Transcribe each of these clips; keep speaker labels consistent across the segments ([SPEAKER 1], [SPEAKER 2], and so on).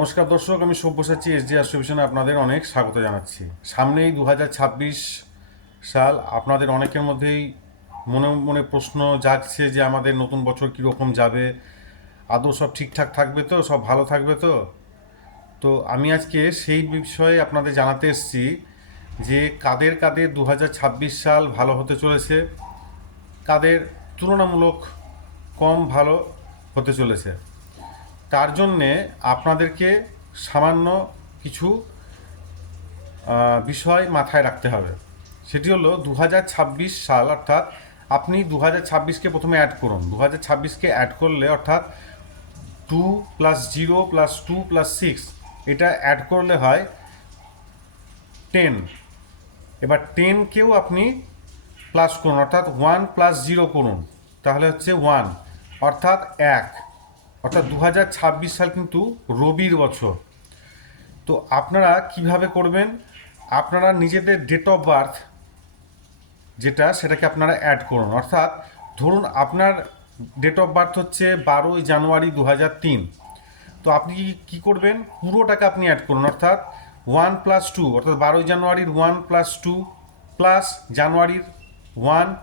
[SPEAKER 1] নমস্কার দর্শক, আমি সব্যসাচী এস ডি অ্যাসোসিয়েশনে আপনাদের অনেক স্বাগত জানাচ্ছি। সামনেই দু হাজার ছাব্বিশ সাল, আপনাদের অনেকের মধ্যেই মনে মনে প্রশ্ন জাগছে যে আমাদের নতুন বছর কীরকম যাবে। আদৌ সব ঠিকঠাক থাকবে তো? সব ভালো থাকবে তো? তো আমি আজকে সেই বিষয়ে আপনাদের জানাতে এসেছি যে কাদের কাদের দু হাজার ছাব্বিশ সাল ভালো হতে চলেছে, কাদের তুলনামূলক কম ভালো হতে চলেছে। তার জন্যে আপনাদেরকে সামান্য কিছু বিষয় মাথায় রাখতে হবে। সেটি হলো দু হাজার ছাব্বিশ সাল, অর্থাৎ আপনি দু হাজার ছাব্বিশকে প্রথমে অ্যাড করুন। দু হাজার ছাব্বিশকে অ্যাড করলে, অর্থাৎ two plus zero plus two plus six এটা অ্যাড করলে হয় টেন এবার টেনকেও আপনি প্লাস করুন, অর্থাৎ ওয়ান প্লাস জিরো করুন। তাহলে হচ্ছে ওয়ান অর্থাৎ এক। অর্থাৎ দু হাজার ছাব্বিশ সাল কিন্তু রবির বছর। তো আপনারা কীভাবে করবেন? আপনারা নিজেদের ডেট অফ বার্থ যেটা, সেটাকে আপনারা অ্যাড করুন। অর্থাৎ ধরুন আপনার ডেট অফ বার্থ হচ্ছে বারোই জানুয়ারি দু তো আপনি কি- কি করবেন? পুরোটাকে আপনি অ্যাড করুন। অর্থাৎ ওয়ান প্লাস টু অর্থাৎ বারোই জানুয়ারির ওয়ান প্লাস টু প্লাস জানুয়ারির one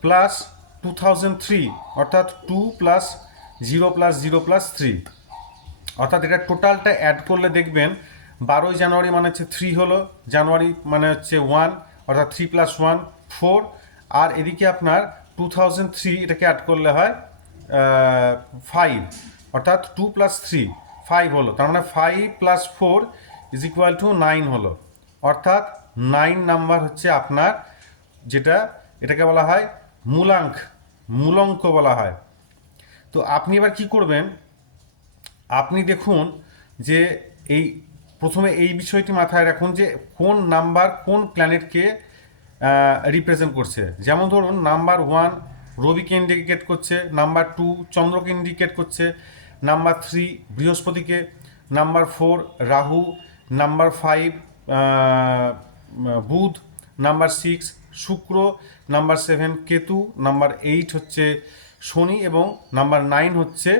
[SPEAKER 1] plus two thousand three অর্থাৎ two plus zero plus zero plus three. অর্থাৎ এটা টোটালটা অ্যাড করলে দেখবেন বারোই জানুয়ারি মানে হচ্ছে থ্রি হলো, জানুয়ারি মানে হচ্ছে ওয়ান অর্থাৎ থ্রি প্লাস ওয়ান ফোর আর এদিকে আপনার টু থাউজেন্ড থ্রি এটাকে অ্যাড করলে হয় ফাইভ অর্থাৎ টু প্লাস থ্রি ফাইভ হলো। তার মানে five plus four is equal to nine হলো। অর্থাৎ নাইন নাম্বার হচ্ছে আপনার যেটা, এটাকে বলা হয় মূলাঙ্ক, মূলঙ্ক বলা হয়। তো আপনি এবার কি করবেন? আপনি দেখুন যে এই প্রথমে এই বিষয়টি মাথায় রাখুন যে কোন নাম্বার কোন প্ল্যানেটকে রিপ্রেজেন্ট করছে। যেমন ধরুন নাম্বার ওয়ান রবিকে ইন্ডিকেট করছে, নাম্বার টু চন্দ্রকে ইন্ডিকেট করছে, number three বৃহস্পতিকে, number four Rahu, number five Budh, number six Shukra, number seven Ketu, number eight হচ্ছে শনি এবং নাম্বার নাইন হচ্ছে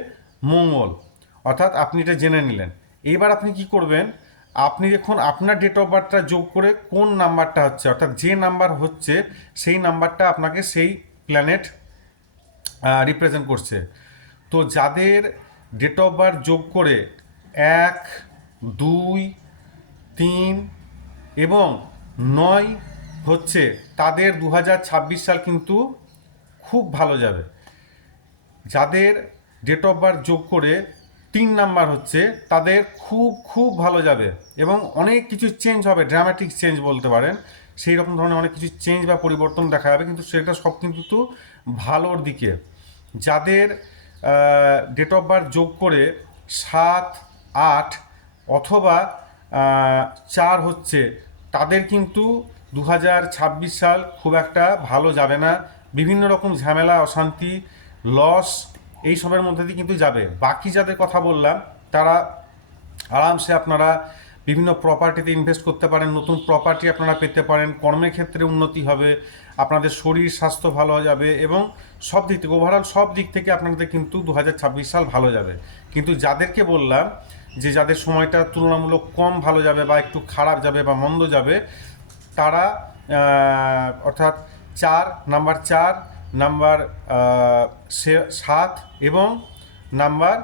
[SPEAKER 1] মঙ্গল। অর্থাৎ আপনি এটা জেনে নিলেন। এইবার আপনি কি করবেন? আপনি দেখুন, আপনার ডেট অফ বার্থটা যোগ করে কোন নাম্বারটা হচ্ছে, অর্থাৎ যে নাম্বার হচ্ছে, সেই নাম্বারটা আপনাকে সেই প্ল্যানেট রিপ্রেজেন্ট করছে। তো যাদের ডেট অফ বার্থ যোগ করে এক, দুই, তিন এবং নয় হচ্ছে, তাদের দু হাজার ছাব্বিশ সাল কিন্তু খুব ভালো যাবে। যাদের ডেট অফ বার্থ যোগ করে তিন নাম্বার হচ্ছে, তাদের খুব খুব ভালো যাবে এবং অনেক কিছু চেঞ্জ হবে ড্রামাটিক চেঞ্জ বলতে পারেন। সেই রকম ধরনের অনেক কিছু চেঞ্জ বা পরিবর্তন দেখা যাবে, কিন্তু সেটা সব কিন্তু ভালোর দিকে। যাদের ডেট অফ বার্থ যোগ করে সাত, আট অথবা চার হচ্ছে, তাদের কিন্তু দু হাজার ছাব্বিশ সাল খুব একটা ভালো যাবে না। বিভিন্ন রকম ঝামেলা, অশান্তি লস এই সবের মধ্যে দিয়ে কিন্তু যাবে। বাকি যাদের কথা বললাম, তারা আরামসে আপনারা বিভিন্ন প্রপার্টিতে ইনভেস্ট করতে পারেন, নতুন প্রপার্টি আপনারা পেতে পারেন, কর্মের ক্ষেত্রে উন্নতি হবে, আপনাদের শরীর, স্বাস্থ্য ভালো যাবে এবং সব দিক থেকে ওভারঅল সব দিক থেকে আপনাদের কিন্তু দু হাজার ছাব্বিশ সাল ভালো যাবে। কিন্তু যাদেরকে বললাম যে যাদের সময়টা তুলনামূলক কম ভালো যাবে বা একটু খারাপ যাবে বা মন্দ যাবে, তারা অর্থাৎ চার নাম্বার চার নাম্বার সাত এবং নাম্বার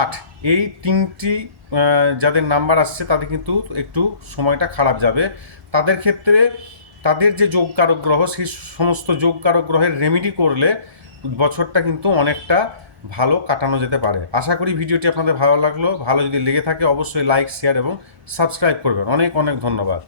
[SPEAKER 1] আট। এই তিনটি যাদের নাম্বার আসছে, তাদের কিন্তু একটু সময়টা খারাপ যাবে। তাদের ক্ষেত্রে তাদের যে যোগকারক গ্রহ, সেই সমস্ত যোগকারক গ্রহের রেমেডি করলে বছরটা কিন্তু অনেকটা ভালো কাটানো যেতে পারে। আশা করি ভিডিওটি আপনাদের ভালো লাগল। ভালো যদি লেগে থাকে, অবশ্যই লাইক শেয়ার এবং সাবস্ক্রাইব করবেন। অনেক অনেক ধন্যবাদ।